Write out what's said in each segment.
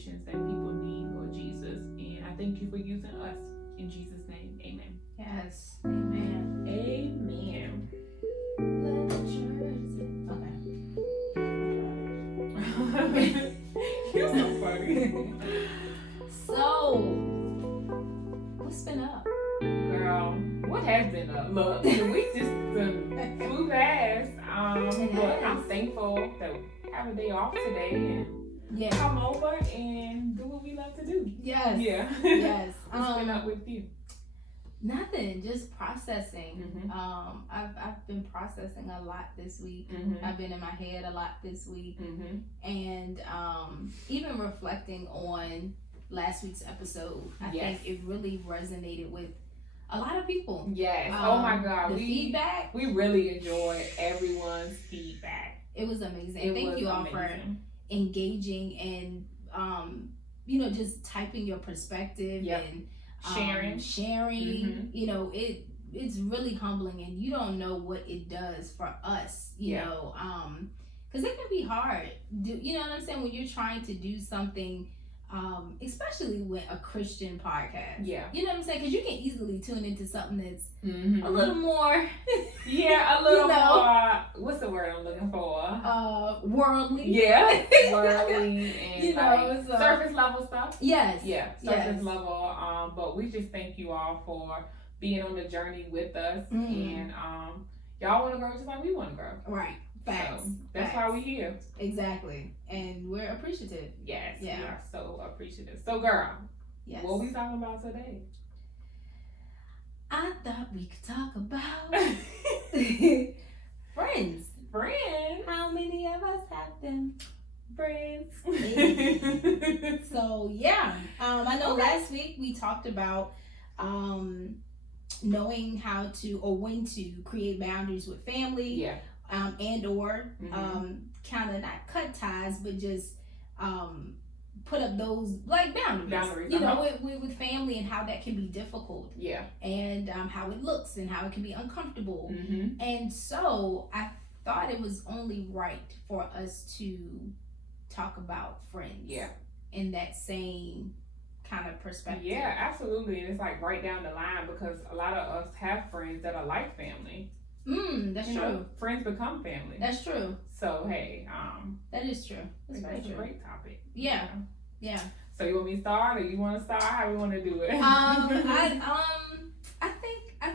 conversations that people need, Lord Jesus. And I thank you for using us. In Jesus' name, amen. Yes. Amen. Amen. Okay. You're so funny. So, what's been up? Girl, what has been up? Look, the week just flew past. But I'm thankful that we have a day off today and come over and do what we love to do. Yes. Yeah. Yes. What's been up with you? Nothing, just processing. Mm-hmm. I've been processing a lot this week. Mm-hmm. I've been in my head a lot this week. Mm-hmm. And even reflecting on last week's episode, I think it really resonated with a lot of people. Yes. Oh my God. The feedback. We really enjoyed everyone's feedback. It was amazing. Thank you all for engaging and just typing your perspective and sharing. Mm-hmm. It's really humbling, and you don't know what it does for us, you know, because it can be hard. You know what I'm saying? When you're trying to do something, especially with a Christian podcast. Yeah. You know what I'm saying? Because you can easily tune into something that's a little more. A little more. What's the word I'm looking for? Worldly. Yeah. Worldly and surface level stuff. Yes. Yeah. Surface level. But we just thank you all for being on the journey with us, and y'all want to grow just like we want to grow. Right. Facts. So that's why we're here. Exactly. And we're appreciative. Yes. Yeah. We are so appreciative. So, girl. Yes. What are we talking about today? I thought we could talk about friends. Friends. How many of us have them? Friends. So I know last week we talked about knowing how to or when to create boundaries with family. Yeah. And or kind of not cut ties, but just put up those like boundaries. With family, and how that can be difficult. Yeah. And how it looks and how it can be uncomfortable. Mm-hmm. And so I thought it was only right for us to talk about friends. Yeah. In that same kind of perspective. Yeah, absolutely. And it's like right down the line, because a lot of us have friends that are like family. That's true. Friends become family. That's true. So hey, that is true. That's a great topic. Yeah. So you want me to start, or you want to start? How we want to do it? I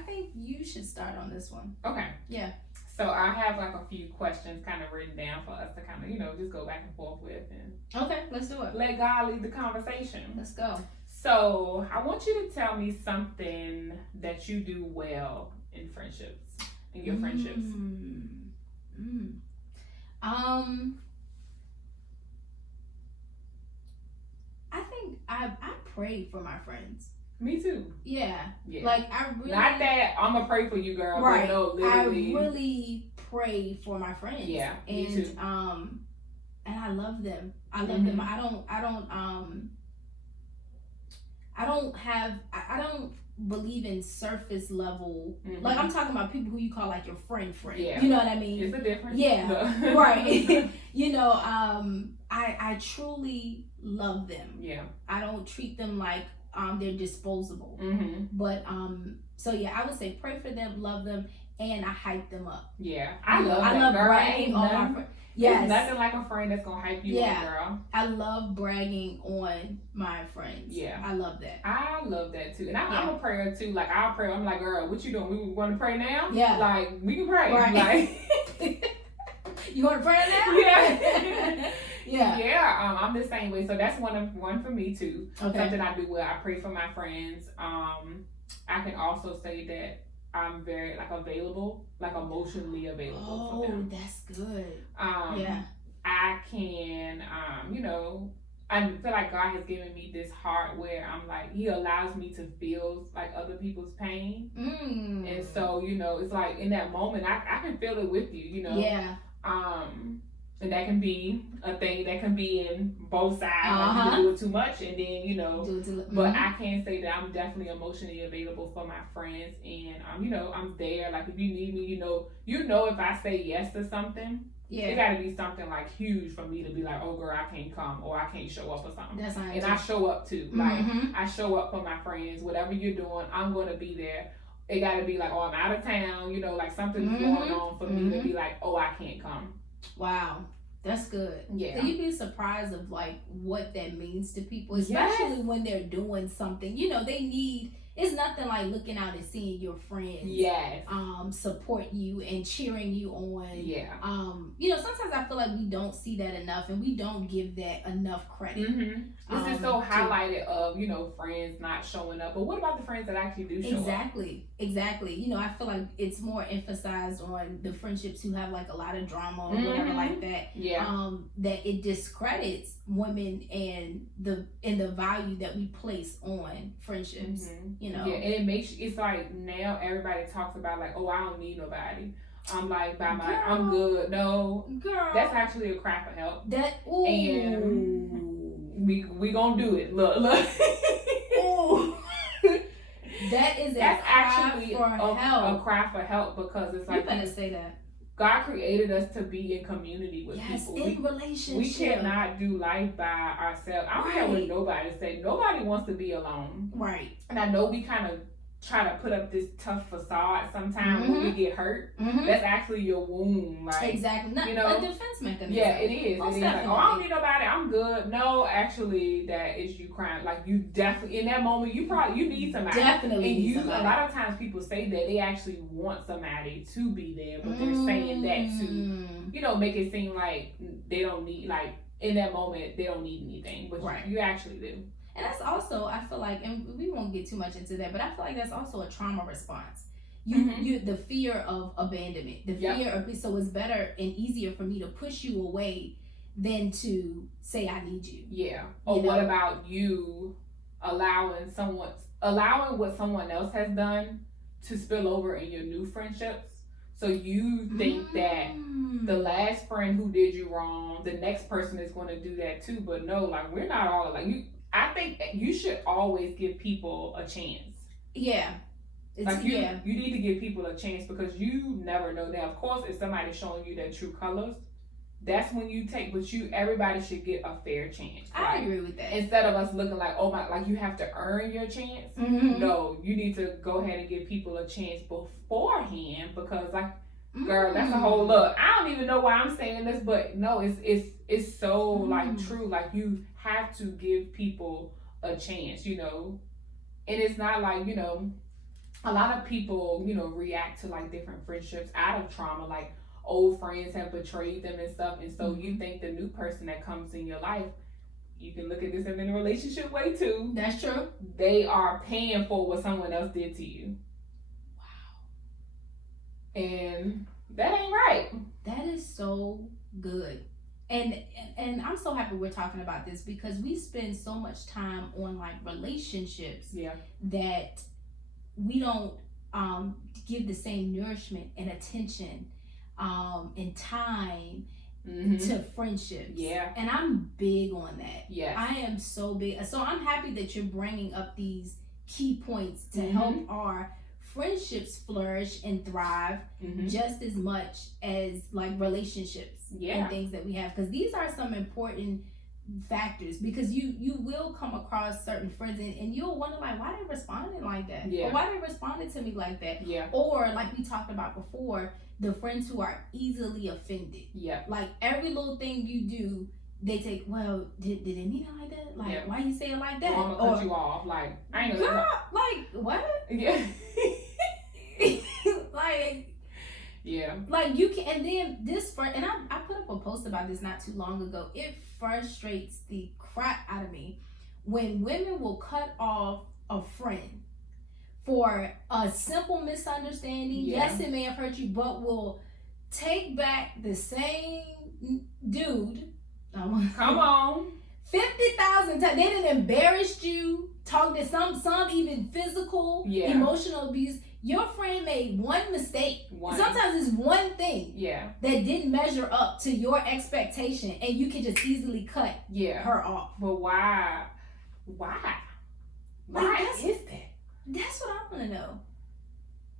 think you should start on this one. Okay. Yeah. So I have like a few questions kind of written down for us to kind of just go back and forth with, and okay, let's do it. Let God lead the conversation. Let's go. So I want you to tell me something that you do well in friendships. In your friendships. I think I pray for my friends. Me too. Yeah. Like I really. Not that I'm gonna pray for you, girl. Right. But no, literally. I really pray for my friends. Yeah. And me too. And I love them. I love them. I don't believe in surface level. Like I'm talking about people who you call like your friend. Yeah. You know what I mean? It's a difference. Yeah. Right. I truly love them. Yeah. I don't treat them like they're disposable. But so I would say pray for them, love them, and I hype them up. Yeah. I love bragging on my friends. Yes. There's nothing like a friend that's gonna hype you up, girl. I love bragging on my friends. Yeah. I love that. I love that too. And I'm a prayer too. Like I'll pray. I'm like, girl, what you doing? We want to pray now? Yeah. Like we can pray. Right. Like you want to pray now? Yeah. Yeah. I'm the same way. So that's one for me too. Okay. Something I do well. I pray for my friends. I can also say that I'm very available, emotionally available for them. Oh, that's good. I can, I feel like God has given me this heart where I'm like, He allows me to feel like other people's pain. And so, it's like in that moment, I can feel it with you, Yeah. And that can be a thing that can be in both sides. Like you do it too much, and then but I can say that I'm definitely emotionally available for my friends, and I'm there. Like if you need me, if I say yes to something, Yeah. It got to be something like huge for me to be like, oh girl, I can't come or I can't show up or something. That's nice. And I show up too. Like I show up for my friends. Whatever you're doing, I'm going to be there. It got to be like, oh, I'm out of town. You know, like something's going on for me to be like, oh, I can't come. Wow. That's good. Yeah. So you'd be surprised of like what that means to people, especially when they're doing something. You know, they need. It's nothing like looking out and seeing your friends. Yes. Support you and cheering you on. Yeah. You know, sometimes I feel like we don't see that enough, and we don't give that enough credit. This is so highlighted of, you know, friends not showing up. But what about the friends that actually do show up? Exactly. You know, I feel like it's more emphasized on the friendships who have like a lot of drama or whatever like that. Yeah. That it discredits women and the value that we place on friendships. You know. Yeah, and it makes it's like now everybody talks about like, oh, I don't need nobody. I'm like I'm good. No, girl, that's actually a cry for help. And we gonna do it. Look. Ooh. That's actually a cry for help because it's like you're gonna say that. God created us to be in community with people. In relationship. We cannot do life by ourselves. I don't care what nobody say. Nobody wants to be alone. Right. And I know we kind of try to put up this tough facade sometimes when we get hurt. That's actually your wound. Like, exactly. Not, you know, a defense mechanism. Yeah, it is. Most it is like, oh, I don't need nobody. I'm good. No, actually, that is you crying. Like, you definitely, in that moment, you need somebody. Definitely and need somebody. A lot of times people say that they actually want somebody to be there, but they're saying that to, you know, make it seem like they don't need, like, in that moment, they don't need anything. But you actually do. And that's also, I feel like, and we won't get too much into that, but I feel like that's also a trauma response. You the fear of abandonment, the fear of, so it's better and easier for me to push you away than to say I need you. Yeah. Or what about you allowing what someone else has done to spill over in your new friendships? So you think that the last friend who did you wrong, the next person is going to do that too, but no, like we're not all like you. I think you should always give people a chance. Yeah. Like you need to give people a chance because you never know. Now, of course, if somebody's showing you their true colors, that's when you take. But everybody should get a fair chance. I agree with that. Instead of us looking like, oh my, like you have to earn your chance. No, you need to go ahead and give people a chance beforehand because, like, girl, that's a whole look. I don't even know why I'm saying this, but no, it's so like true. Like you have to give people a chance, you know, and it's not like, you know, a lot of people, you know, react to like different friendships out of trauma, like old friends have betrayed them and stuff, and so you think the new person that comes in your life, you can look at this in a relationship way too. That's true. They are paying for what someone else did to you. Wow. And that ain't right. That is so good. And I'm so happy we're talking about this because we spend so much time on like relationships that we don't give the same nourishment and attention and time to friendships. Yeah. And I'm big on that. Yeah. I am so big. So I'm happy that you're bringing up these key points to help our friendships flourish and thrive just as much as like relationships and things that we have, because these are some important factors, because you will come across certain friends and you'll wonder like why they responded like that, or why they responded to me like that, or like we talked about before, the friends who are easily offended. Like every little thing you do, they take, well, did they mean it like that? Like, why you say it like that? Or I'm gonna cut you off. Like, I ain't gonna like what? Yeah. Like, like you can, and then this friend, and I put up a post about this not too long ago. It frustrates the crap out of me when women will cut off a friend for a simple misunderstanding. Yes, it may have hurt you, but will take back the same dude. Come on. 50,000 times. They done embarrassed you, talked to some even physical, emotional abuse. Your friend made one mistake. Sometimes it's one thing that didn't measure up to your expectation, and you can just easily cut her off. But why? Why is that? That's what I want to know.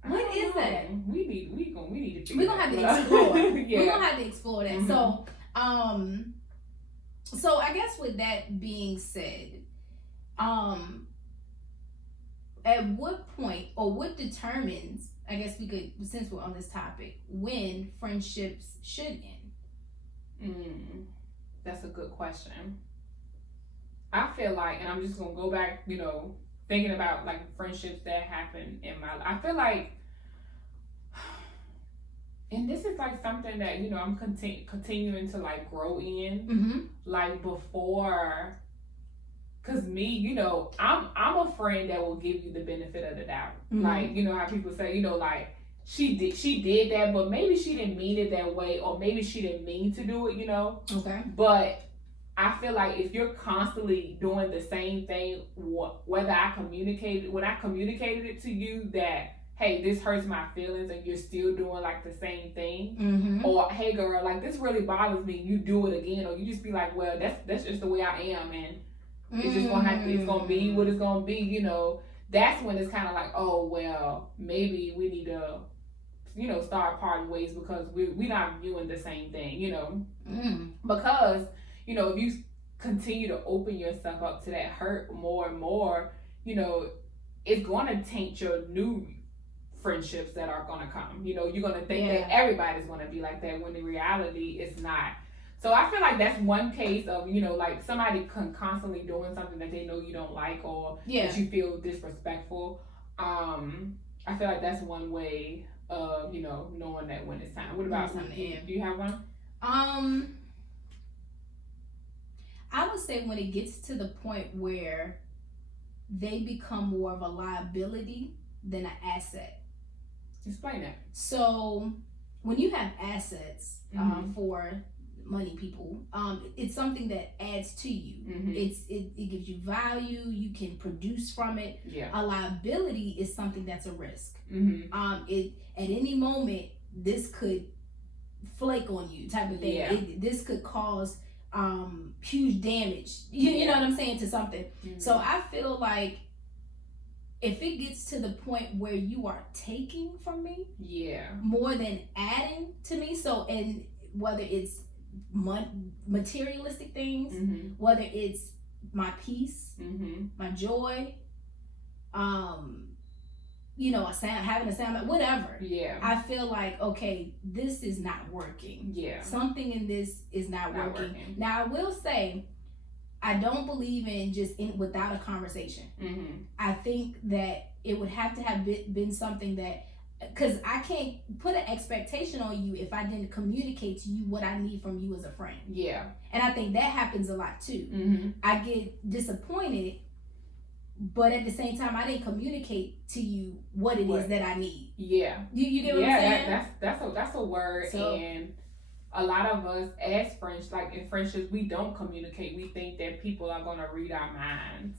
What is that? We need to figure. We're gonna have to explore. Yeah. We're gonna have to explore that. Mm-hmm. So I guess with that being said, at what point or what determines, I guess we could, since we're on this topic, when friendships should end? That's a good question. I feel like, and I'm just gonna go back, thinking about like friendships that happen in my life. I feel like, and this is like something that I'm continuing to like grow in. Mm-hmm. Like before, cause me, I'm a friend that will give you the benefit of the doubt. Mm-hmm. Like how people say, like she did that, but maybe she didn't mean it that way, or maybe she didn't mean to do it. Okay. But I feel like if you're constantly doing the same thing, when I communicated it to you that, hey, this hurts my feelings, and you're still doing like the same thing, mm-hmm. or hey girl, like this really bothers me, you do it again, or you just be like, well, that's just the way I am, and it's just it's gonna be what it's gonna be, that's when it's kind of like, oh well, maybe we need to start parting ways because we're not viewing the same thing, because if you continue to open yourself up to that hurt more and more, it's going to taint your new friendships that are going to come. You're going to think that everybody's going to be like that when in reality it's not. So I feel like that's one case of, like somebody constantly doing something that they know you don't like, or that you feel disrespectful. I feel like that's one way of, knowing that when it's time. What about you? Do you have one? I would say when it gets to the point where they become more of a liability than an asset. Explain that. So when you have assets for money people, it's something that adds to you. Mm-hmm. It gives you value. You can produce from it. Yeah. A liability is something that's a risk. Mm-hmm. It at any moment this could flake on you, type of thing. Yeah. This could cause huge damage. You know what I'm saying, to something. Mm-hmm. So I feel like if it gets to the point where you are taking from me, more than adding to me, so, and whether it's materialistic things, mm-hmm. whether it's my peace, mm-hmm. my joy, having a sound, whatever. Yeah. I feel like, okay, this is not working. Yeah. Something in this is not working. Now, I will say, I don't believe in without a conversation. Mm-hmm. I think that it would have to have been something that, because I can't put an expectation on you if I didn't communicate to you what I need from you as a friend. Yeah. And I think that happens a lot too. Mm-hmm. I get disappointed, but at the same time, I didn't communicate to you what it is that I need. Yeah. You get what I'm saying? That's a word. So, and a lot of us as friends, like in friendships, we don't communicate. We think that people are going to read our minds.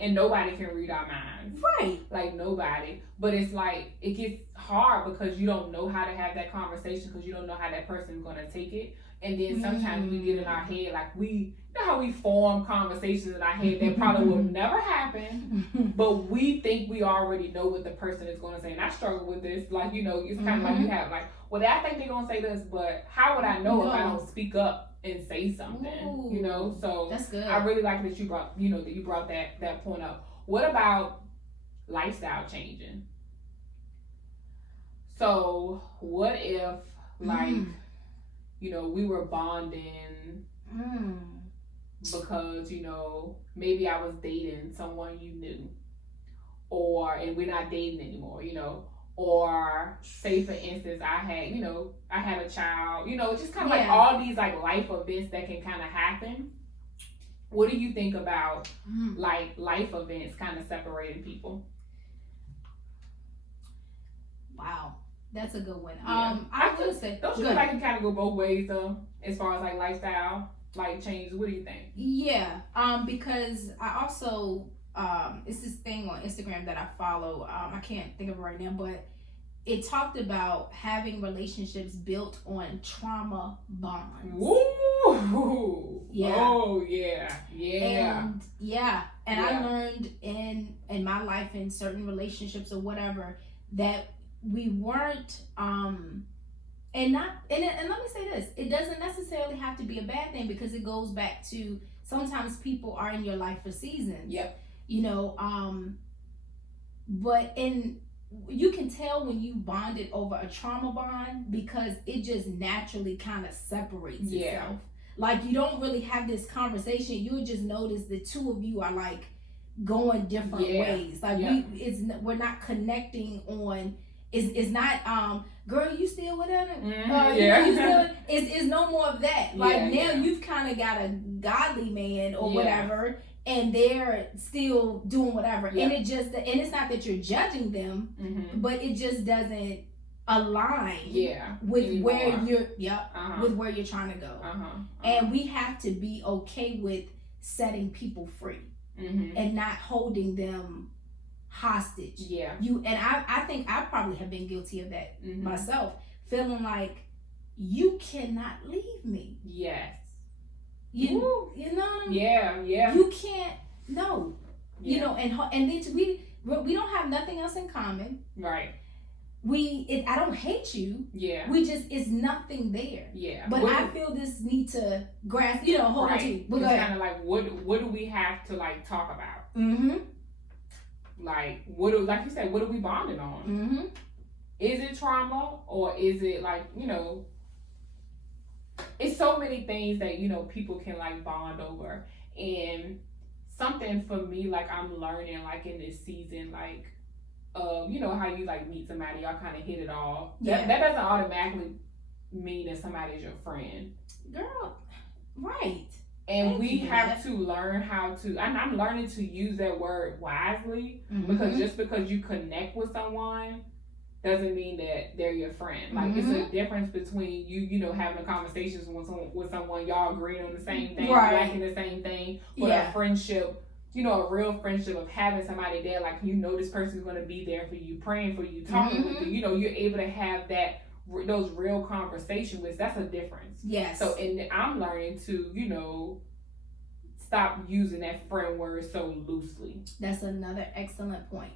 And nobody can read our minds. Right. Like nobody. But it's like, it gets hard because you don't know how to have that conversation, because you don't know how that person's going to take it. And then sometimes we get in our head, like you know how we form conversations in our head that probably will never happen, but we think we already know what the person is going to say. And I struggle with this. Like, it's kind of like you have like, well, I think they're going to say this, but how would I know if I don't speak up and say something? Ooh, so that's good. I really like that you brought that point up. What about lifestyle changing? So what if we were bonding because, maybe I was dating someone you knew, and we're not dating anymore, or say for instance, I had a child, just kind of like all these like life events that can kind of happen. What do you think about like life events kind of separating people? Wow. That's a good one. Yeah. I would say, don't you feel like it kind of go both ways though, as far as like lifestyle, like changes? What do you think? Yeah. Because I also it's this thing on Instagram that I follow. I can't think of it right now, but it talked about having relationships built on trauma bonds. Woo! Yeah. Oh yeah. Yeah. And I learned in my life, in certain relationships or whatever, that we weren't and not and let me say this, it doesn't necessarily have to be a bad thing, because it goes back to sometimes people are in your life for seasons. Yep. You know, but in you can tell when you bonded over a trauma bond, because it just naturally kind of separates itself. Like, you don't really have this conversation. You'll just notice the two of you are like going different ways. Like, we're not connecting on. It's not girl, you still with him? You still, it's no more of that. Like, now you've kind of got a godly man or whatever, and they're still doing whatever. And it just, and it's not that you're judging them, but it just doesn't align with where you're with where you're trying to go. And we have to be okay with setting people free and not holding them hostage. You and I think I probably have been guilty of that myself, feeling like you cannot leave me. You know what I mean? You can't. No. You know, and then we don't have nothing else in common. Right. I don't hate you. We just, it's nothing there. But I feel this need to grasp, hold on to you. It's kind of like, what do we have to like talk about? Like, like you said, what are we bonding on? Is it trauma, or is it like, it's so many things that, people can like bond over. And something for me, like, I'm learning like in this season, like, how you like meet somebody, y'all kind of hit it off. That doesn't automatically mean that somebody's your friend. Girl, right. And we have to learn how to, and I'm learning to use that word wisely, because just because you connect with someone doesn't mean that they're your friend. Like, it's a difference between you, having a conversation with someone, y'all agreeing on the same thing, liking the same thing, but a friendship, a real friendship of having somebody there, like, this person's going to be there for you, praying for you, talking with you, you're able to have those real conversations with. That's a difference. So, and I'm learning to, stop using that friend word so loosely. That's another excellent point.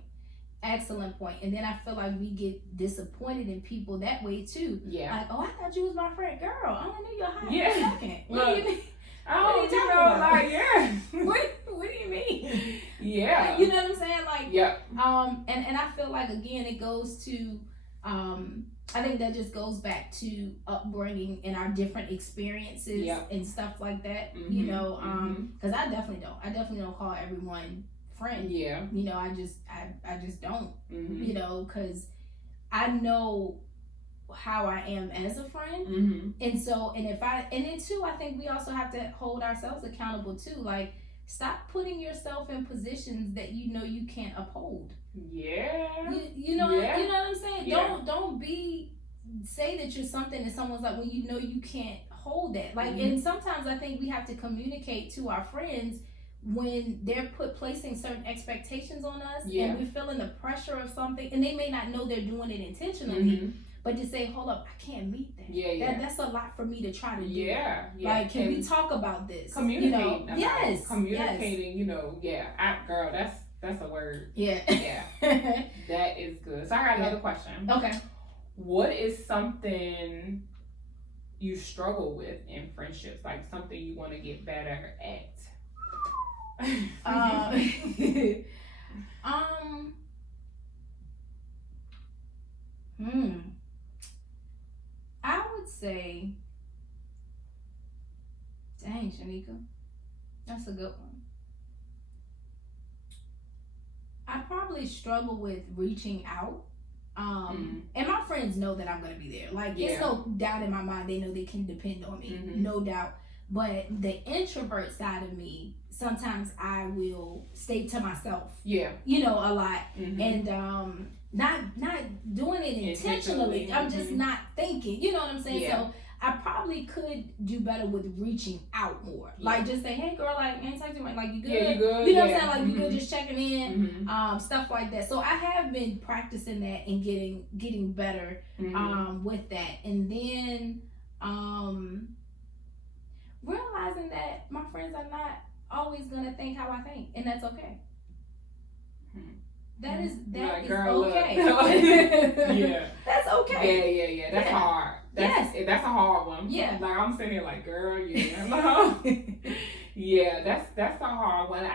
And then I feel like we get disappointed in people that way too. Like, oh, I thought you was my friend. Girl, I only knew you high second. What do you mean? What do you mean? You know what I'm saying? Like, and I feel like, again, it goes to, I think that just goes back to upbringing and our different experiences and stuff like that. Because I definitely don't call everyone friend. I just don't. Because I know how I am as a friend, and so, and then too, I think we also have to hold ourselves accountable too. Like, stop putting yourself in positions that you can't uphold. You know what I'm saying? Don't say that you're something and someone's like, well, you can't hold that. Like, and sometimes I think we have to communicate to our friends when they're placing certain expectations on us, and we're feeling the pressure of something, and they may not know they're doing it intentionally, but just say, hold up, I can't meet that. That's a lot for me to try to do. Like, can we talk about this? Communicate. Communicating. Girl, that's a word. That is good. So I got another question. Okay. What is something you struggle with in friendships? Like, something you want to get better at? I would say, dang, Shaneka, that's a good one. I probably struggle with reaching out. And my friends know that I'm gonna be there. Like, it's no doubt in my mind, they know they can depend on me, no doubt. But the introvert side of me, sometimes I will stay to myself. A lot. And not doing it intentionally. I'm just not thinking. You know what I'm saying? So I probably could do better with reaching out more. Like, just say, hey girl, like, ain't talking to you, like, you good? You good? You know what I'm saying? Like, you good, just checking in, stuff like that. So I have been practicing that and getting better with that. And then realizing that my friends are not always gonna think how I think, and that's okay. That is like, girl, okay. Yeah. That's okay. Yeah. That's hard. That's a hard one. Yeah. Like, I'm sitting here like, girl, yeah, that's a hard one.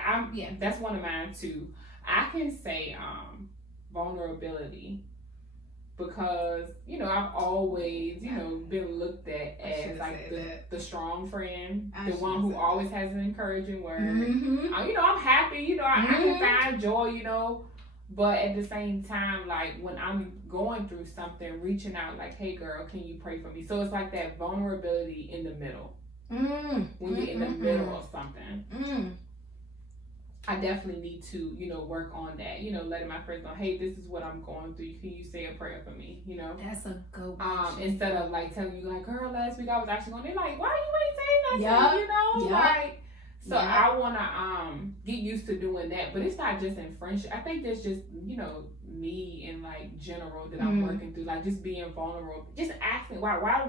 That's one of mine too. I can say vulnerability, because I've always been looked at as like the strong friend, the one who always has an encouraging word. I'm happy, I can find joy, but at the same time, like when I'm going through something, reaching out like, hey girl, can you pray for me? So it's like that vulnerability in the middle. When you're in the middle of something, I definitely need to, work on that. Letting my friends know, hey, this is what I'm going through. Can you say a prayer for me? That's a good one. Instead of like telling you, like, girl, last week I was actually going. They're like, why you ain't saying nothing? Like. So I wanna get used to doing that, but it's not just in friendship. I think there's just me in like general that I'm working through, like just being vulnerable, just asking why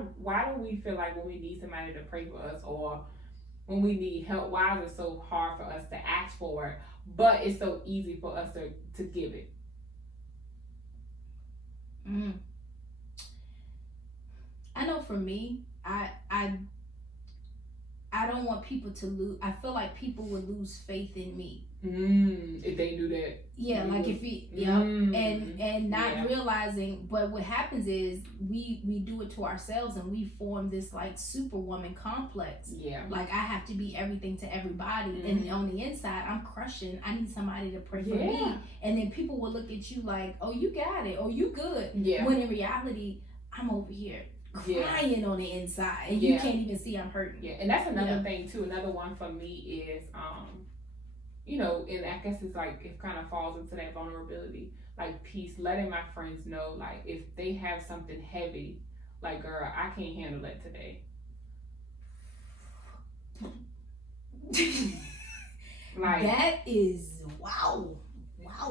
do we feel like when we need somebody to pray for us, or when we need help, why is it so hard for us to ask for it, but it's so easy for us to give it? I know for me, I don't want people to lose. I feel like people would lose faith in me if they do that. Yeah, like if we, and not realizing. But what happens is we do it to ourselves, and we form this like superwoman complex. Yeah, like I have to be everything to everybody, and on the inside I'm crushing. I need somebody to pray for me, and then people will look at you like, oh, you got it, or you good. Yeah, when in reality, I'm over here crying on the inside, and you can't even see I'm hurting. Yeah, and that's another thing too. Another one for me is and I guess it's like it kind of falls into that vulnerability, like peace, letting my friends know, like if they have something heavy, like girl, I can't handle that today. Like that is wow.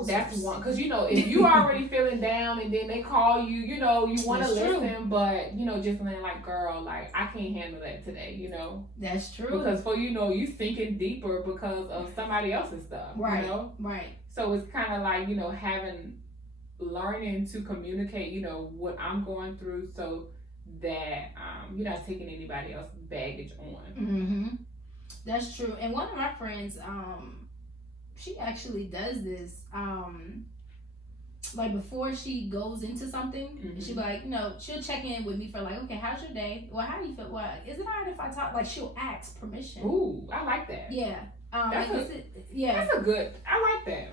That's one, because if you already feeling down and then they call you, you want to listen, but just like, girl, like I can't handle that today, That's true. Because for you sinking deeper because of somebody else's stuff, right? So it's kind of like learning to communicate, what I'm going through, so that you're not taking anybody else's baggage on. That's true. And one of my friends, she actually does this. Like before she goes into something, she'll be like, she'll check in with me for like, okay, how's your day? Well, how do you feel? Well, is it alright if I talk? Like she'll ask permission. Ooh, I like that. Yeah. That's a good. I like that.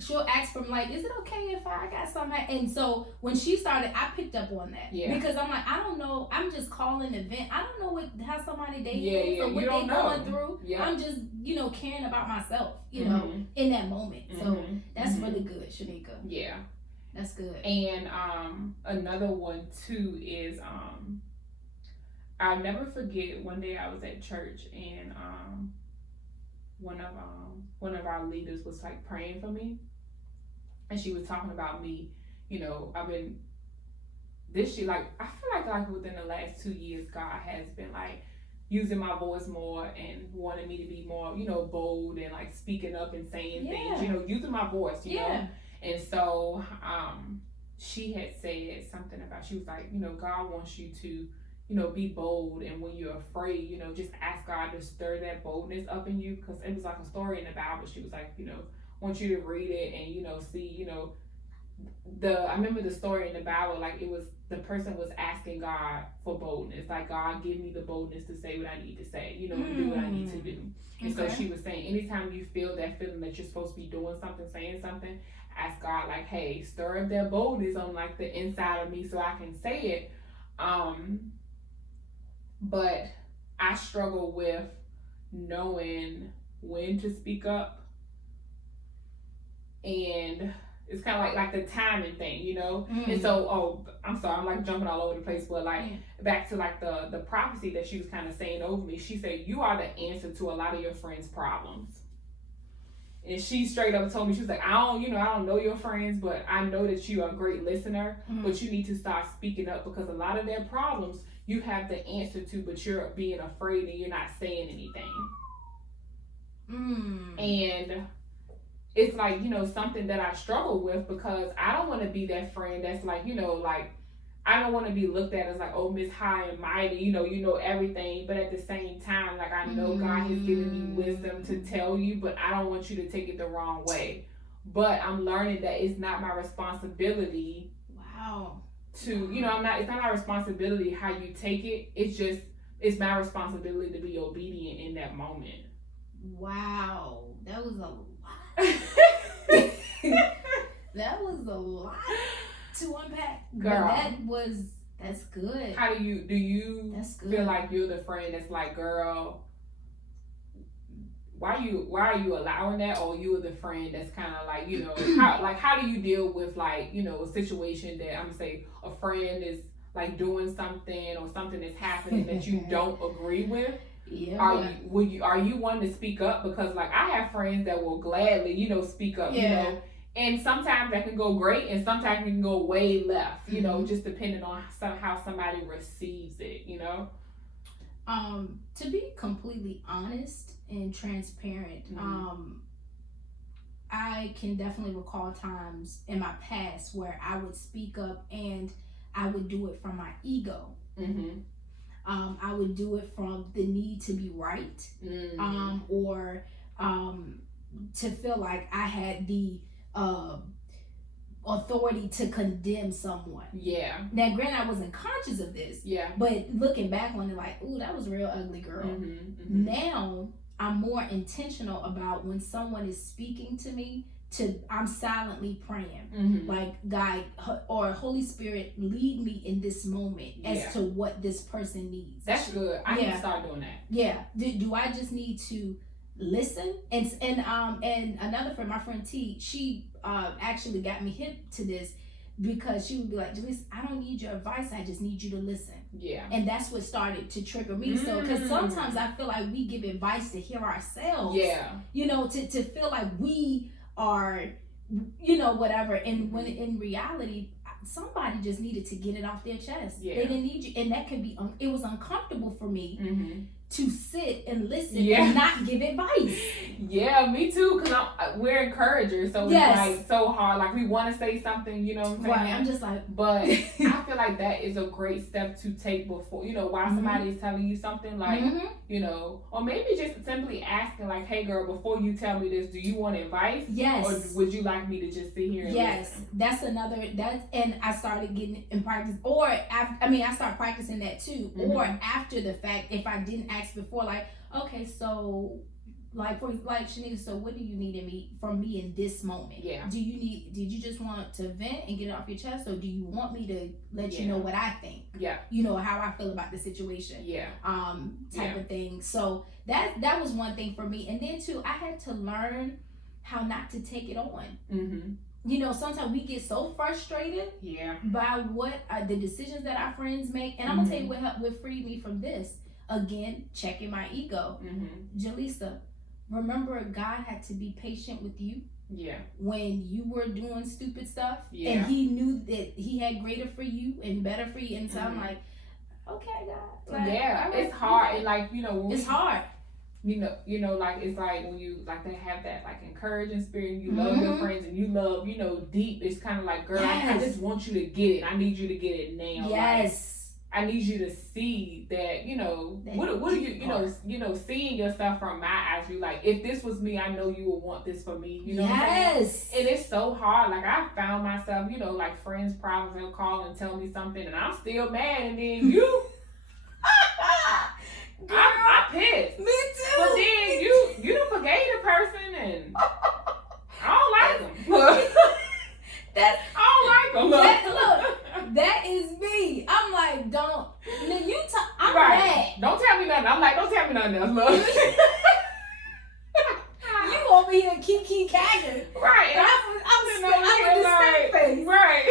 She'll ask from like, is it okay if I got something? And so when she started, I picked up on that. Yeah. Because I'm like, I don't know. I'm just calling an event. I don't know how somebody day is or what they going through. Yeah. I'm just caring about myself. In that moment. So that's really good, Shaneka. Yeah. That's good. And another one too is I'll never forget, one day I was at church and one of our leaders was like praying for me, and she was talking about me. I've been this year, like I feel like within the last 2 years, God has been like using my voice more and wanting me to be more, bold and like speaking up and saying things, using my voice, you know. And so she had said something about, she was like, God wants you to be bold, and when you're afraid, just ask God to stir that boldness up in you, because it was like a story in the Bible. She was like, want you to read it and see, I remember the story in the Bible, like it was, the person was asking God for boldness, like, God, give me the boldness to say what I need to say, to do what I need to do. And so she was saying, anytime you feel that feeling that you're supposed to be doing something, saying something, ask God, like, hey, stir up that boldness on like the inside of me so I can say it. But I struggle with knowing when to speak up, and it's kind of like the timing thing, And so, I'm sorry, I'm like jumping all over the place, but like back to like the prophecy that she was kind of saying over me. She said, you are the answer to a lot of your friends' problems. And she straight up told me, she was like, I don't know your friends, but I know that you are a great listener, but you need to start speaking up, because a lot of their problems you have the answer to, but you're being afraid and you're not saying anything. And it's like, something that I struggle with, because I don't want to be that friend that's like, like, I don't want to be looked at as like, oh, Miss High and Mighty, you know everything. But at the same time, like, I know God has given me wisdom to tell you, but I don't want you to take it the wrong way. But I'm learning that it's not my responsibility. Wow. To, it's not my responsibility how you take it. It's my responsibility to be obedient in that moment. Wow. That was a lot. That was a lot to unpack. Girl. That's good. How do you feel like you're the friend that's like, girl, why are you allowing that? Or you are the friend that's kind of like, how do you deal with, like, a situation that, I'm gonna say, a friend is like doing something or something that's happening that you don't agree with? Yeah. Are you one to speak up? Because, like, I have friends that will gladly, speak up, and sometimes that can go great, and sometimes it can go way left, just depending on how somebody receives it, To be completely honest and transparent, I can definitely recall times in my past where I would speak up, and I would do it from my ego. I would do it from the need to be right, or to feel like I had the authority to condemn someone. Yeah. Now, granted, I wasn't conscious of this. Yeah. But looking back on it, like, ooh, that was real ugly, girl. Now, I'm more intentional about when someone is speaking to me. I'm silently praying, like, God or Holy Spirit, lead me in this moment as to what this person needs. That's good. I need to start doing that. Yeah. Do I just need to listen? And another friend, my friend T, she actually got me hip to this, because she would be like, JaLisa, I don't need your advice. I just need you to listen. Yeah. And that's what started to trigger me. So, because sometimes I feel like we give advice to hear ourselves. Yeah. To feel like we are, whatever. And when in reality, somebody just needed to get it off their chest. Yeah. They didn't need you. And that could be, it was uncomfortable for me to sit and listen and not give advice. Yeah, me too, because we're encouragers, so it's like so hard. Like, we want to say something, you know what I'm saying? Right, I'm just like... But I feel like that is a great step to take before, while somebody is telling you something, like, or maybe just simply asking, like, hey, girl, before you tell me this, do you want advice? Yes. Or would you like me to just sit here and listen? That's another, and I started getting in practice, or, I started practicing that too, or after the fact, if I didn't ask before, like, okay, so, like, Shaneka, so what do you need from me in this moment? Yeah. Did you just want to vent and get it off your chest, or do you want me to let you know what I think? Yeah. How I feel about the situation. Yeah. Type of thing. So that was one thing for me. And then too, I had to learn how not to take it on. Sometimes we get so frustrated by what the decisions that our friends make. And I'm gonna tell you what freed me from this. Again, checking my ego. JaLisa, remember, God had to be patient with you. Yeah. When you were doing stupid stuff. Yeah. And he knew that he had greater for you and better for you. And so I'm like, okay, God. Like, it's hard. And, like, it's hard. Like, it's like when you, like, they have that, like, encouraging spirit, and you love your friends, and you love, deep. It's kind of like, girl, I just want you to get it. I need you to get it now. Yes. Like, I need you to see that, what do you, seeing yourself from my eyes, you like, if this was me, I know you would want this for me, what I'm saying? And it's so hard. Like, I found myself, like, friends' problems, they'll call and tell me something, and I'm still mad, and then you, I'm pissed. Me too. But then you done forgave the person, and I don't like them. I don't like them. Look, that is me. I'm like, I'm mad. Don't tell me nothing. I'm like, don't tell me nothing else, look. You over here kiki kagging. Right. I'm with the same face. Right.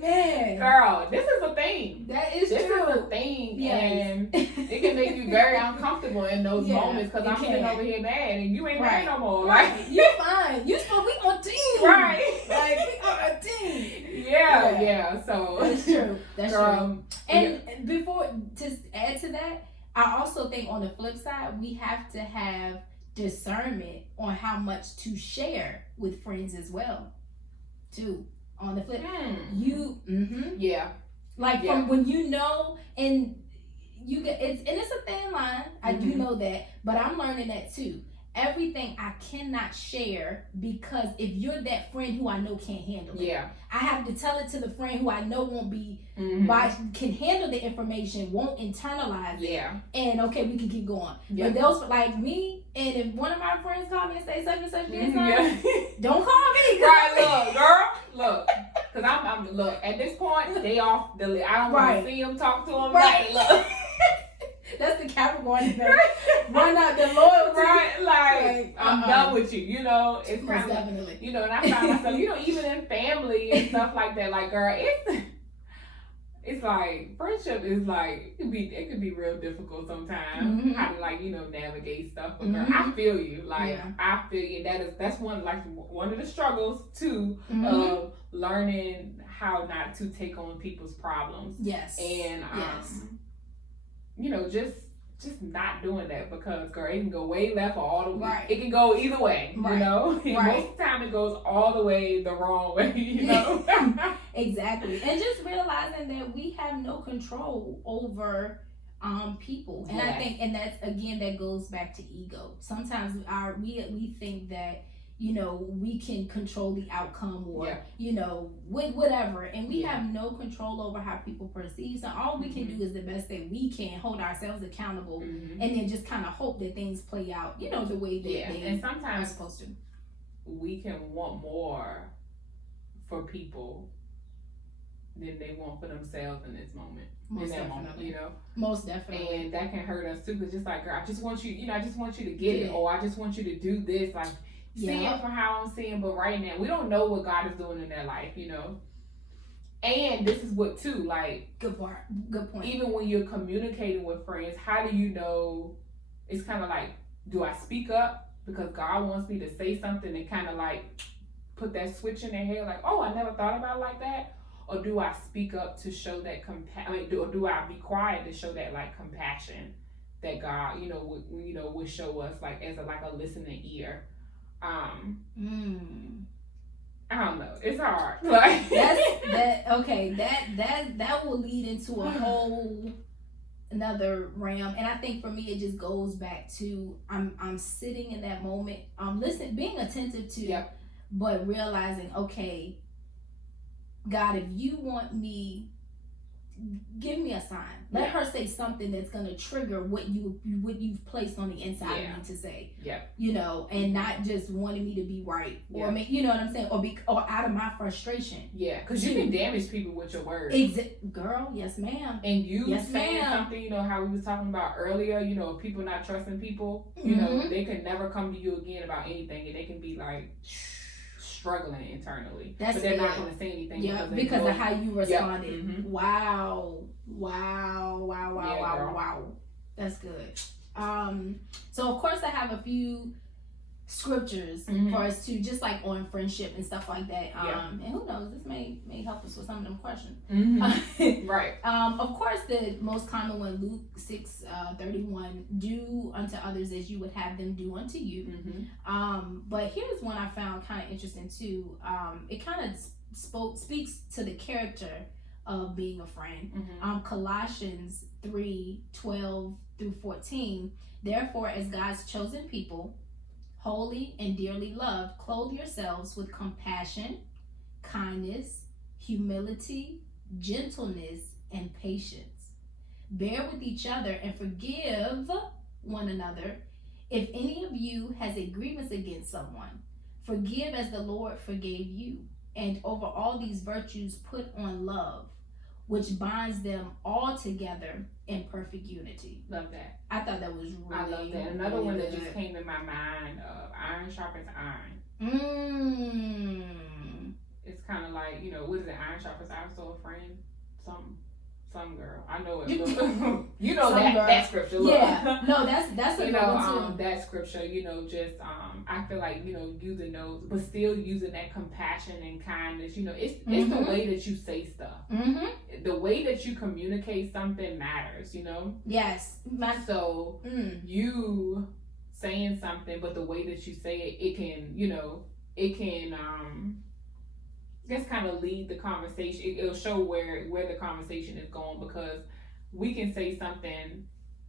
Man. Girl, this is a thing. This true. This is a thing. Yes. And it can make you very uncomfortable in those moments, because I'm sitting over here mad and you ain't mad no more. Right. Like, you're fine. We on a team. Right. Like, we on a team. Yeah. So that's true. That's true. And before, to add to that, I also think on the flip side, we have to have discernment on how much to share with friends as well, too. On the flip, from when you know, and you get it's a thin line. I do know that, but I'm learning that too. Everything I cannot share, because if you're that friend who I know can't handle it, I have to tell it to the friend who I know won't be can handle the information, won't internalize it, and okay, we can keep going. But those like me, and if one of my friends call me and say such and such, don't call me. Right, look, girl, look, because I'm look at this point they off the list. I don't want to see them, talk to them. Right, look. That's the Capricorn thing. Run out the loyalty. Right, like, I'm done with you, you know. It's most definitely. You know, and I found myself, you know, even in family and stuff like that, like, girl, it's like, friendship is like, it could be real difficult sometimes, how to, like, you know, navigate stuff. But girl, I feel you. Like, I feel you. That's one of the struggles, too, of learning how not to take on people's problems. Yes. And, you know, just not doing that, because girl, it can go way left or all the way. It can go either way, you know. Most of the time, it goes all the way the wrong way, you know. Exactly, and just realizing that we have no control over people, and I think, and that's again that goes back to ego. Sometimes we think that, you know, we can control the outcome, or you know, whatever, and we have no control over how people perceive. So all we can do is the best that we can, hold ourselves accountable, and then just kind of hope that things play out, you know, the way that they and sometimes are supposed to. We can want more for people than they want for themselves in this moment. Most in that definitely. moment, you know. Most definitely. And that can hurt us too, because just like, girl, I just want you, you know, I just want you to get it, or I just want you to do this, like. Seeing from how I'm seeing, but right now we don't know what God is doing in their life, you know. And this is what too, like, good point. Even when you're communicating with friends, how do you know? It's kind of like, do I speak up because God wants me to say something and kind of like put that switch in their head, like, oh, I never thought about it like that, or do I speak up to show that or do I be quiet to show that like compassion that God, you know, would show us, like, as a listening ear. I don't know. It's hard. Like that will lead into a whole another realm, and I think for me it just goes back to I'm sitting in that moment, listening, being attentive to, but realizing, okay, God, if you want me, give me a sign. Let her say something that's gonna trigger what you've placed on the inside of me to say. You know, and not just wanting me to be right, or you know what I'm saying, or out of my frustration. Because you can damage people with your words. Girl, yes, ma'am. And you saying something, you know, how we was talking about earlier, you know, people not trusting people. You know, they can never come to you again about anything, and they can be like struggling internally, but they're not going to say anything because of how you responded. Wow, that's good. So of course I have a few scriptures for us to, just like on friendship and stuff like that, and who knows, this may help us with some of them questions. Right. Of course, the most common one, Luke 6:31, do unto others as you would have them do unto you. But here's one I found kind of interesting too. It kind of speaks to the character of being a friend. Colossians 3:12 through 14. Therefore, as God's chosen people, holy and dearly loved, clothe yourselves with compassion, kindness, humility, gentleness, and patience. Bear with each other and forgive one another. If any of you has a grievance against someone, forgive as the Lord forgave you. And over all these virtues put on love, which binds them all together in perfect unity. Love that. I thought that was really, I love that. Another really one good. that just came to my mind, iron sharpens iron. It's kind of like, you know, what is it? Iron sharpens iron, so a friend, some girl. I know it. You know that scripture. Look. Yeah. No, that's a you good know, one too. that scripture, you know, just I feel like, you know, using those, but still using that compassion and kindness. You know, it's the way that you say stuff. The way that you communicate something matters. You know. Yes. So you saying something, but the way that you say it, it can, you know, it can just kind of lead the conversation. It'll show where the conversation is going, because we can say something,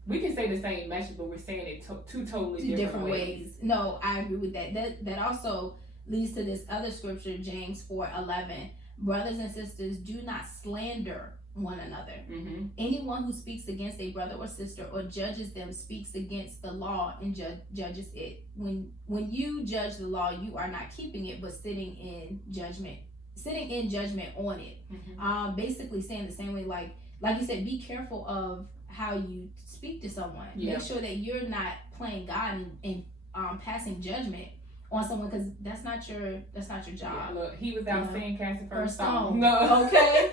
we can say the same message, but we're saying it two totally different ways. No, I agree with that. That also leads to this other scripture, James 4:11. Brothers and sisters, do not slander one another. Mm-hmm. Anyone who speaks against a brother or sister or judges them speaks against the law and judges it. When you judge the law, you are not keeping it, but sitting in judgment on it. Mm-hmm. Basically saying the same way, like you said, be careful of how you speak to someone. Yeah. Make sure that you're not playing God and passing judgment on someone, because that's not your job. Yeah, look, he was out saying cast the first stone. No. Okay.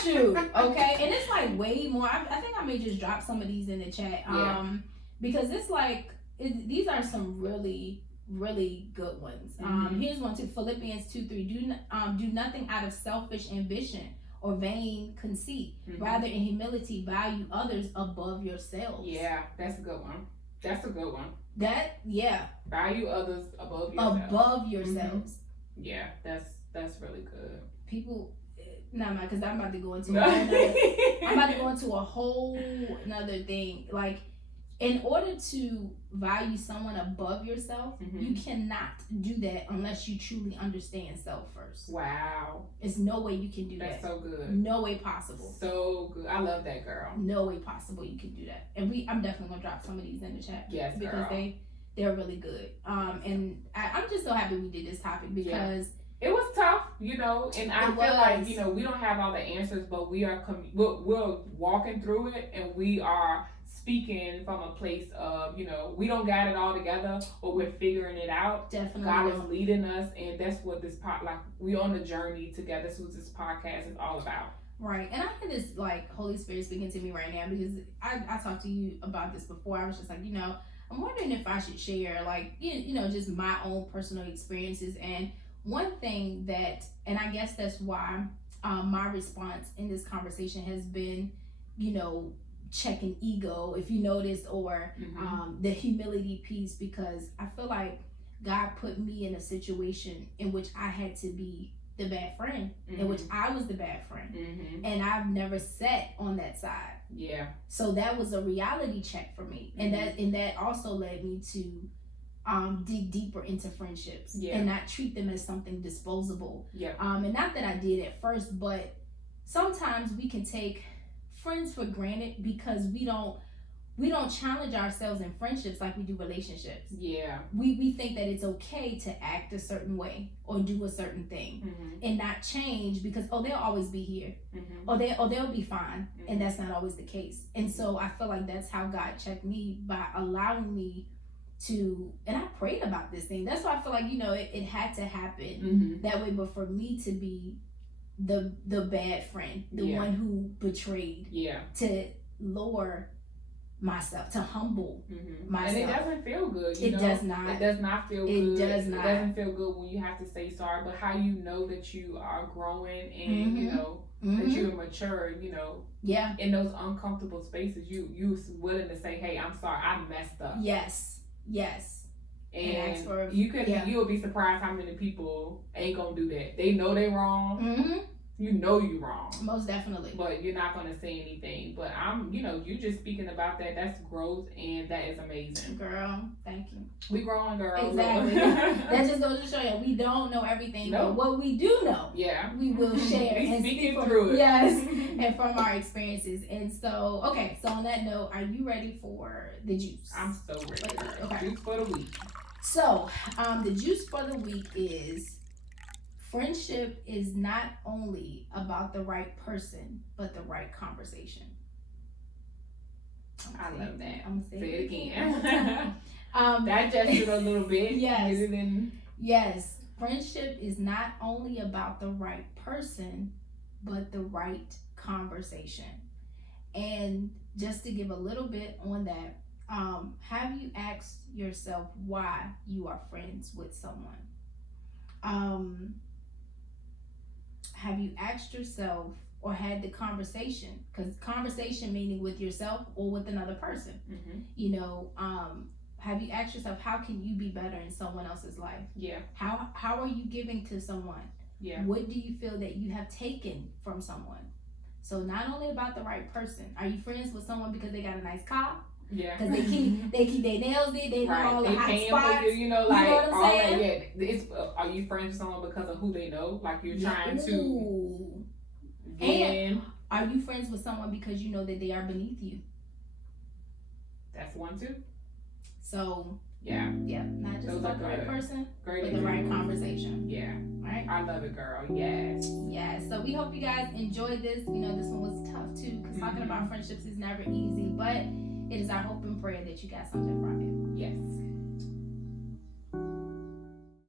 Shoot. Okay. And it's like way more. I think I may just drop some of these in the chat. Yeah. Because it's like these are some really, really good ones. Mm-hmm. Here's one too. Philippians 2:3. Do nothing out of selfish ambition or vain conceit. Mm-hmm. Rather, in humility, value others above yourselves. Yeah, that's a good one. That's a good one. Value others above yourselves. Above yourselves. Mm-hmm. Yeah, that's really good. People, because I'm about to go into a whole nother thing. Like, in order to value someone above yourself, mm-hmm. you cannot do that unless you truly understand self first. Wow. There's no way you can do that. That's so good. No way possible. So good. I love that, girl. No way possible you can do that. And I'm definitely gonna drop some of these in the chat. Yes, because girl. they're really good. And I'm just so happy we did this topic, because it was tough, you know, and I feel like, you know, we don't have all the answers, but we're walking through it, and we are speaking from a place of, you know, we don't got it all together, but we're figuring it out. Definitely. God is leading us, and that's what this we're on the journey together. That's what this podcast is all about. Right. And I had this like Holy Spirit speaking to me right now, because I talked to you about this before. I was just like, you know, I'm wondering if I should share like, you know, just my own personal experiences. And one thing that, and I guess that's why my response in this conversation has been, you know, checking ego, if you noticed, or mm-hmm. the humility piece, because I feel like God put me in a situation in which I had to be the bad friend, mm-hmm. in which I was the bad friend, mm-hmm. and I've never sat on that side. Yeah. So that was a reality check for me, mm-hmm. and that also led me to dig deeper into friendships, and not treat them as something disposable. Yeah. And not that I did at first, but sometimes we can take friends for granted because we don't challenge ourselves in friendships like we do relationships. Yeah. We think that it's okay to act a certain way or do a certain thing, mm-hmm. and not change because they'll always be here, mm-hmm. or they'll be fine, mm-hmm. and that's not always the case. And so I feel like that's how God checked me, by allowing me to, and I prayed about this thing. That's why I feel like, you know, it had to happen mm-hmm. that way. But for me to be the bad friend, the one who betrayed, to lower myself, to humble mm-hmm. myself. And it doesn't feel good. It does not. It does not feel good. It does not. It doesn't feel good when you have to say sorry, but how you know that you are growing and mm-hmm. you know mm-hmm. that you're mature, you know. Yeah. In those uncomfortable spaces, you willing to say, "Hey, I'm sorry, I messed up." Yes. And you'll be surprised how many people ain't gonna do that. They know they wrong. Mm-hmm. You know you wrong. Most definitely. But you're not gonna say anything. But you just speaking about that. That's growth, and that is amazing. Girl, thank you. We growing, girl. Exactly. That just goes to show you, we don't know everything. Nope. But what we do know, we will share. We and speaking through it. Yes, and from our experiences. And so, okay. So on that note, are you ready for the juice? I'm so ready. Okay. Juice for the week. So, the juice for the week is: friendship is not only about the right person, but the right conversation. I love that. I'm gonna say it again. Digest it a little bit. Yes. Yes. Friendship is not only about the right person, but the right conversation. And just to give a little bit on that, have you asked yourself why you are friends with someone? Have you asked yourself or had the conversation? Because conversation meaning with yourself or with another person. Mm-hmm. You know, have you asked yourself, how can you be better in someone else's life? Yeah. How are you giving to someone? Yeah. What do you feel that you have taken from someone? So not only about the right person. Are you friends with someone because they got a nice car? Yeah. Because they keep their nails did, they know all the hot spots. For you, like, you know what I'm saying? That. It's are you friends with someone because of who they know? Like you're trying to. And are you friends with someone because you know that they are beneath you? That's one too. So yeah, not just about the right person, but the right conversation. Yeah. Right? I love it, girl. Yes. Yes. So we hope you guys enjoyed this. You know, this one was tough too, because talking about friendships is never easy, but it is our hope and prayer that you got something from it. Yes.